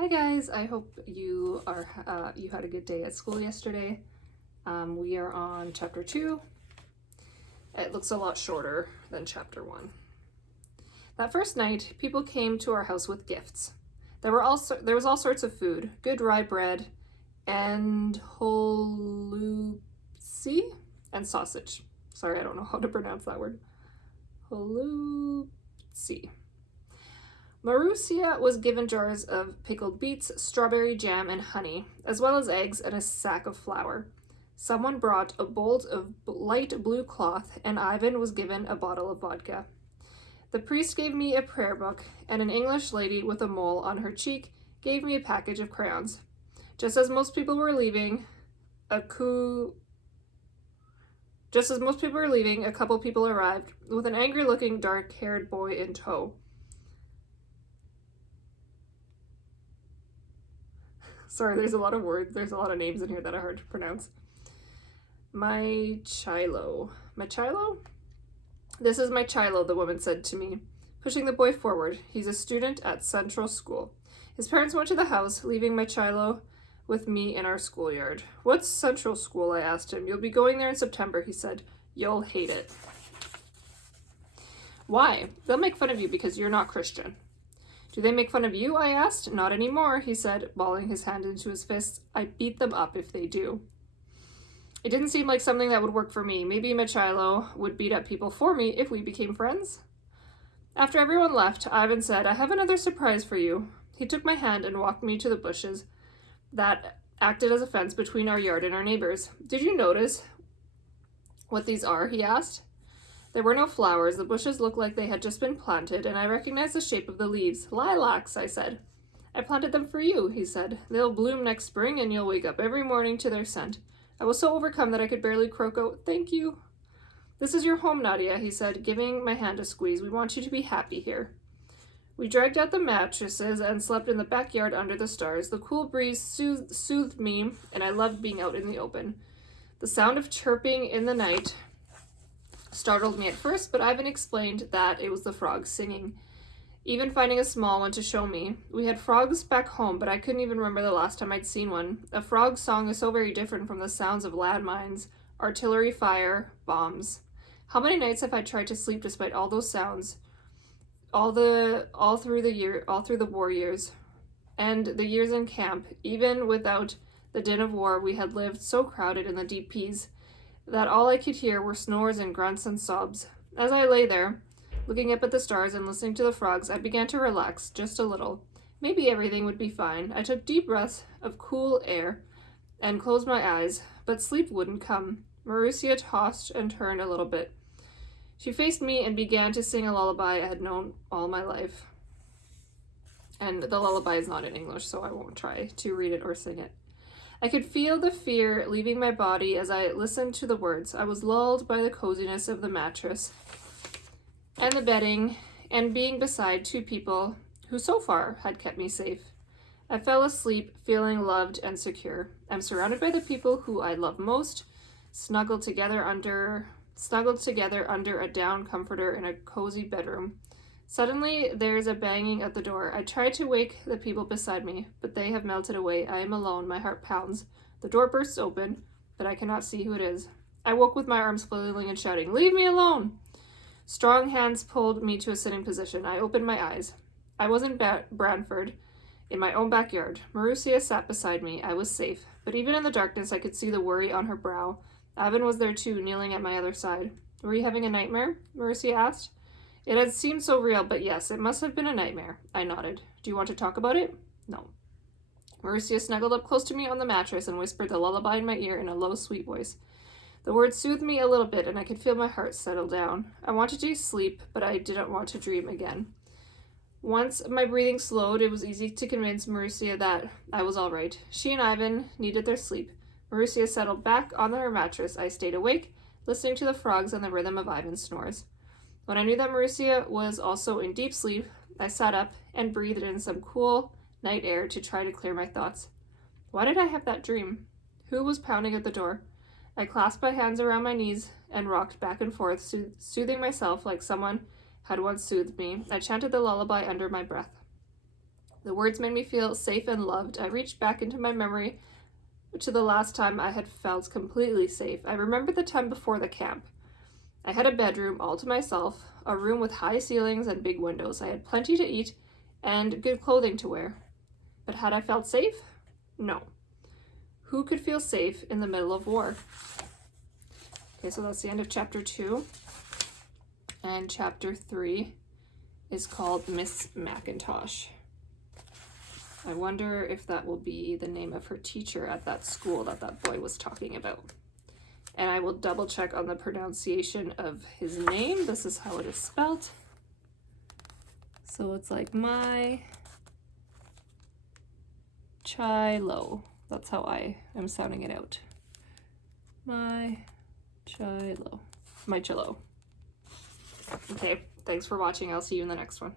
Hi guys, I hope you had a good day at school yesterday. We are on chapter 2. It looks a lot shorter than chapter 1. That first night, people came to our house with gifts. There was all sorts of food, good rye bread, and holupsi and sausage. Sorry, I don't know how to pronounce that word. Holupsi. Marussia was given jars of pickled beets, strawberry jam, and honey, as well as eggs and a sack of flour. Someone brought a bolt of light blue cloth, and Ivan was given a bottle of vodka. The priest gave me a prayer book, and an English lady with a mole on her cheek gave me a package of crayons. Just as most people were leaving, a couple people arrived, with an angry-looking, dark-haired boy in tow. Sorry, there's a lot of words. There's a lot of names in here that are hard to pronounce. Michailo. This is Michailo, the woman said to me, pushing the boy forward. He's a student at Central School. His parents went to the house, leaving Michailo with me in our schoolyard. What's Central School? I asked him. You'll be going there in September, he said. You'll hate it. Why? They'll make fun of you because you're not Christian. Do they make fun of you? I asked. Not anymore, he said, balling his hand into his fists. I beat them up if they do. It didn't seem like something that would work for me. Maybe Michailo would beat up people for me if we became friends. After everyone left, Ivan said, I have another surprise for you. He took my hand and walked me to the bushes that acted as a fence between our yard and our neighbors. Did you notice what these are? He asked. There were no flowers. The bushes looked like they had just been planted, and I recognized the shape of the leaves. Lilacs, I said. I planted them for you, he said. They'll bloom next spring, and you'll wake up every morning to their scent. I was so overcome that I could barely croak out, thank you. This is your home, Nadia, he said, giving my hand a squeeze. We want you to be happy here. We dragged out the mattresses and slept in the backyard under the stars. The cool breeze soothed me, and I loved being out in the open. The sound of chirping in the night startled me at first, but Ivan explained that it was the frogs singing, even finding a small one to show me. We had frogs back home, but I couldn't even remember the last time I'd seen one. A frog's song is so very different from the sounds of landmines, artillery fire, bombs. How many nights have I tried to sleep despite all those sounds, all through the war years, and the years in camp. Even without the din of war, we had lived so crowded in the deep peas that all I could hear were snores and grunts and sobs. As I lay there, looking up at the stars and listening to the frogs, I began to relax just a little. Maybe everything would be fine. I took deep breaths of cool air and closed my eyes, but sleep wouldn't come. Marussia tossed and turned a little bit. She faced me and began to sing a lullaby I had known all my life. And the lullaby is not in English, so I won't try to read it or sing it. I could feel the fear leaving my body as I listened to the words. I was lulled by the coziness of the mattress and the bedding and being beside two people who so far had kept me safe. I fell asleep feeling loved and secure. I'm surrounded by the people who I love most, snuggled together under a down comforter in a cozy bedroom. Suddenly, there's a banging at the door. I try to wake the people beside me, but they have melted away. I am alone. My heart pounds. The door bursts open, but I cannot see who it is. I woke with my arms flailing and shouting, "Leave me alone!" Strong hands pulled me to a sitting position. I opened my eyes. I was in Brantford, in my own backyard. Marussia sat beside me. I was safe, but even in the darkness, I could see the worry on her brow. Ivan was there too, kneeling at my other side. Were you having a nightmare? Marussia asked. It had seemed so real, but yes, it must have been a nightmare. I nodded. Do you want to talk about it? No. Marussia snuggled up close to me on the mattress and whispered the lullaby in my ear in a low, sweet voice. The words soothed me a little bit, and I could feel my heart settle down. I wanted to sleep, but I didn't want to dream again. Once my breathing slowed, it was easy to convince Marussia that I was all right. She and Ivan needed their sleep. Marussia settled back on her mattress. I stayed awake, listening to the frogs and the rhythm of Ivan's snores. When I knew that Marussia was also in deep sleep, I sat up and breathed in some cool night air to try to clear my thoughts. Why did I have that dream? Who was pounding at the door? I clasped my hands around my knees and rocked back and forth, soothing myself like someone had once soothed me. I chanted the lullaby under my breath. The words made me feel safe and loved. I reached back into my memory to the last time I had felt completely safe. I remembered the time before the camp. I had a bedroom all to myself, a room with high ceilings and big windows. I had plenty to eat and good clothing to wear. But had I felt safe? No. Who could feel safe in the middle of war? Okay, so that's the end of chapter 2. And chapter 3 is called Miss Mackintosh. I wonder if that will be the name of her teacher at that school that that boy was talking about. And I will double check on the pronunciation of his name. This is how it is spelled. So it's like my Chilo. That's how I am sounding it out. My Chilo. Okay, thanks for watching. I'll see you in the next one.